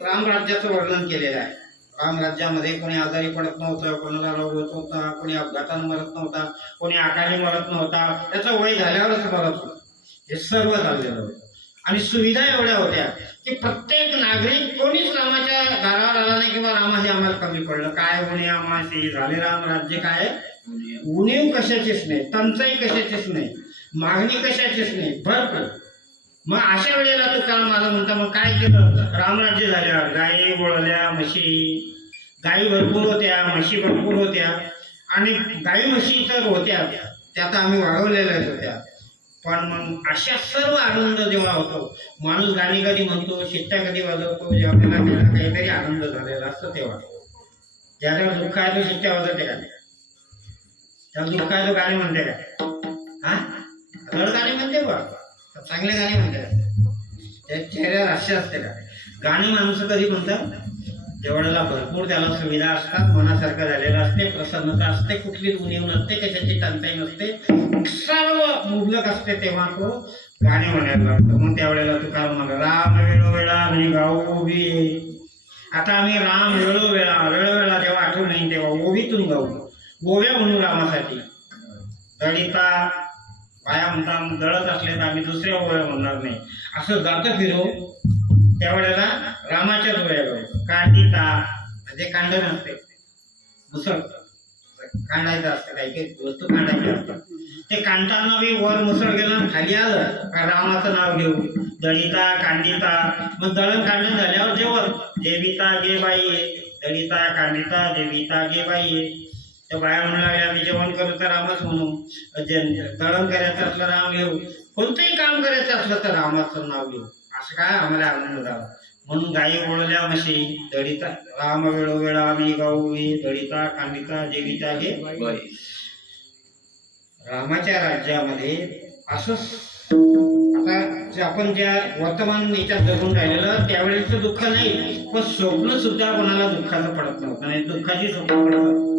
रामराज्याचं वर्णन केलेलं आहे. रामराज्यामध्ये कोणी आजारी पडत नव्हतं कोणाला रोग होत नव्हता कोणी अपघातानं मरत नव्हता कोणी आकाशी मरत नव्हता त्याचं वय झाल्यावरच मरत होतं. हे सर्व झालेलं होतं. आणि सुविधा एवढ्या होत्या की प्रत्येक नागरिक कोणीच रामाच्या दारावर आला नाही किंवा रामा हे आम्हाला कमी पडलं. काय होणे आम्हाला झाले राम राज्य काय? उणीव कशाचीच नाही टंचाई कशाचीच नाही मागणी कशाचीच नाही भरपूर. मग अशा वेळेला तू काल मला म्हणता मग काय केलं? रामराज्य झाल्या गायी बोळल्या म्हशी. गायी भरपूर होत्या म्हशी भरपूर होत्या. आणि गायी म्हशी तर होत्या त्यात आम्ही वाढवलेल्याच होत्या. पण मग अशा सर्व आनंद जेव्हा होतो माणूस गाणी कधी म्हणतो शिट्ट्या कधी वाजवतो जेव्हा त्याला त्याला काहीतरी आनंद झालेला असतो तेव्हा. ज्याच्यावर दुःख आहे तो शिट्ट्या वाजवते का त्याला दुःख आहे तो गाणी म्हणते का हा? रड गाणी म्हणते बा. चांगले गाणे म्हणतात. त्या चेहऱ्यावर हास्य असते का? गाणी माणसं कधी म्हणतात? जेवढ्याला भरपूर त्याला सुविधा असतात मनासारखं झालेलं असते प्रसन्नता असते कुठली उणीव नसते कशाची टंचाई नसते. सर्व मुबलक असते तेव्हा तो गाणे म्हणायला लागतो. मग त्यावेळेला तू काय म्हणा राम वेळोवेळा आणि गाऊ उभी. आता आम्ही राम वेळोवेळा वेळोवेळा जेव्हा आठवण येईल तेव्हा ओबीतून गाऊ. गोव्या म्हणू रामासाठी. दळिता पाया म्हणता दळत असले तर आम्ही दुसऱ्या ओव्या म्हणणार नाही. असं जातं फिरो. त्यावेळेला रामाच्याच ओव्या कांडिता म्हणजे कांड नसते. मुसळ कांडायचं असतं काही काही वस्तू कांडायची असतात. ते कांडताना बी वर मुसळ गेलं खाली आलं का रामाचं नाव घेऊ. दळिता कांडिता. मग दळण कांडण झाल्यावर जेवण. देविता गे बाई दळिता कांडिता देविता गे बाई तर बाया म्हणू लागल्या आम्ही जेवण करू तर रामच म्हणू. जे दळण करायचं असलं राम घेऊ. कोणतंही काम करायचं असलं तर रामाचं नाव घेऊ. असं काय आम्हाला आनंद झाला. म्हणून गायी ओळल्या म्हशी दळिता राम वेळोवेळा आम्ही गाऊवी दळिता कामिता देविता गे रामाच्या राज्यामध्ये असं आता जे आपण ज्या वर्तमान याच्यात जगून राहिलेलं त्यावेळेचं दुःख नाही पण स्वप्न सुद्धा कोणाला दुःखाचं पडत नव्हतं. नाही दुःखाची स्वप्न पडत